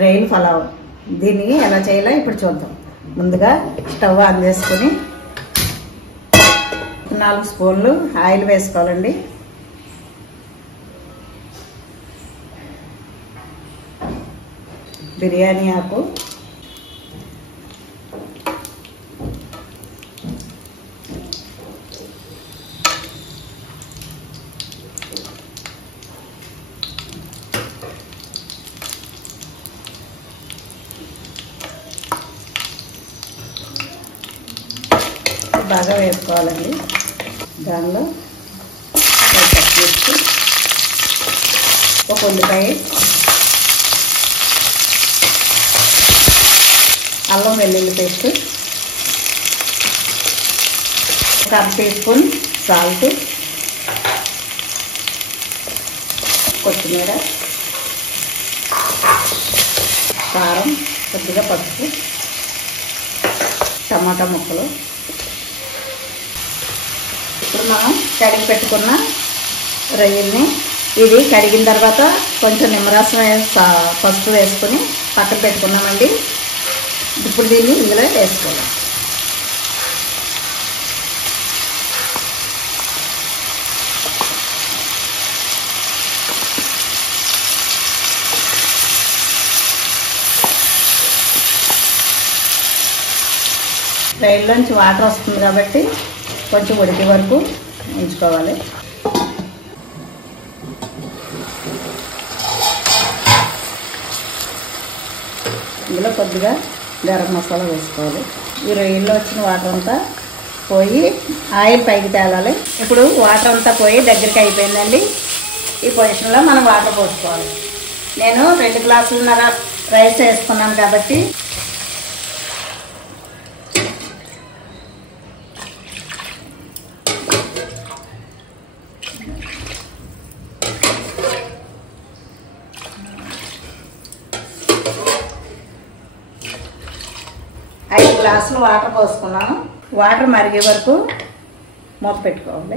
రొయ్యల పలావ్. దీన్ని ఎలా చేయాలో ఇప్పుడు చూద్దాం. ముందుగా స్టవ్ ఆన్ చేసుకుని 4 స్పూన్లు ఆయిల్ వేసుకోవాలండి. బిర్యానీ ఆకు, బాగా వేసుకోవాలండి. దానిలో పచ్చిమిర్చి, ఒక ఉల్లిపాయ, అల్లం వెల్లుల్లి పేస్ట్, ఒక 1/2 టీ స్పూన్ సాల్ట్, కొత్తిమీర, కారం, కొద్దిగా పసుపు, టమాటా ముక్కలు. ఇప్పుడు మనం కడిగి పెట్టుకున్న రొయ్యల్ని, ఇది కడిగిన తర్వాత కొంచెం నిమ్మరసం పసుపు వేసుకొని పక్కన పెట్టుకున్నామండి. ఇప్పుడు దీన్ని ఇందులో వేసుకోవాలి. రొయ్యల్లోంచి వాటర్ వస్తుంది కాబట్టి కొంచెం ఉడికే వరకు ఉంచుకోవాలి. ఇందులో కొద్దిగా గరం మసాలా వేసుకోవాలి. ఈ రొయ్యల్లో వచ్చిన వాటర్ అంతా పోయి ఆయిల్ పైకి తేలాలి. ఇప్పుడు వాటర్ అంతా పోయి దగ్గరికి అయిపోయిందండి. ఈ పొజిషన్లో మనం వాటర్ పోసుకోవాలి. నేను 2 గ్లాసులున్నర రైస్ వేసుకున్నాను కాబట్టి గ్లాసులు వాటర్ పోసుకున్నాను. వాటర్ మరిగే వరకు మూత పెట్టుకోవాలి.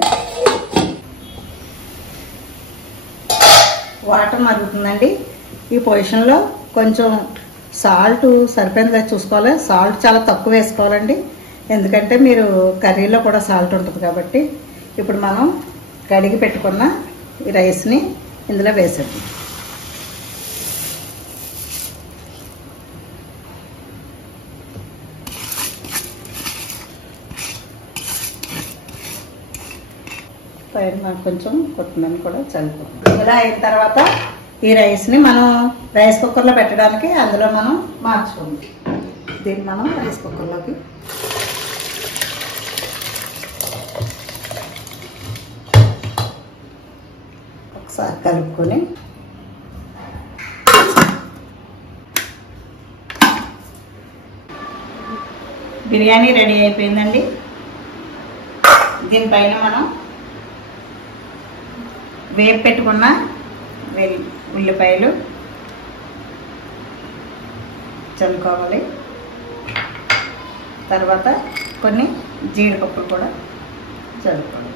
వాటర్ మరుగుతుందండి. ఈ పొజిషన్లో కొంచెం సాల్ట్ సరిపోయిందా చూసుకోవాలి. సాల్ట్ చాలా తక్కువ వేసుకోవాలండి, ఎందుకంటే మీరు కర్రీలో కూడా సాల్ట్ ఉంటుంది కాబట్టి. ఇప్పుడు మనం కడిగి పెట్టుకున్న ఈ రైస్ని ఇందులో వేసేద్దాం. పైన కొంచెం కొత్తిమీర కూడా చల్లుకోవాలి. ఇలా అయిన తర్వాత ఈ రైస్ని మనం రైస్ కుక్కర్లో పెట్టడానికి అందులో మనం మార్చుకోండి. దీన్ని మనం రైస్ కుక్కర్లోకి ఒకసారి కలుపుకొని బిర్యానీ రెడీ అయిపోయిందండి. దీనిపైన మనం వేపు పెట్టుకున్న ఉల్లిపాయలు చల్లుకోవాలి. తర్వాత కొన్ని జీడిపప్పులు కూడా చల్లుకోవాలి.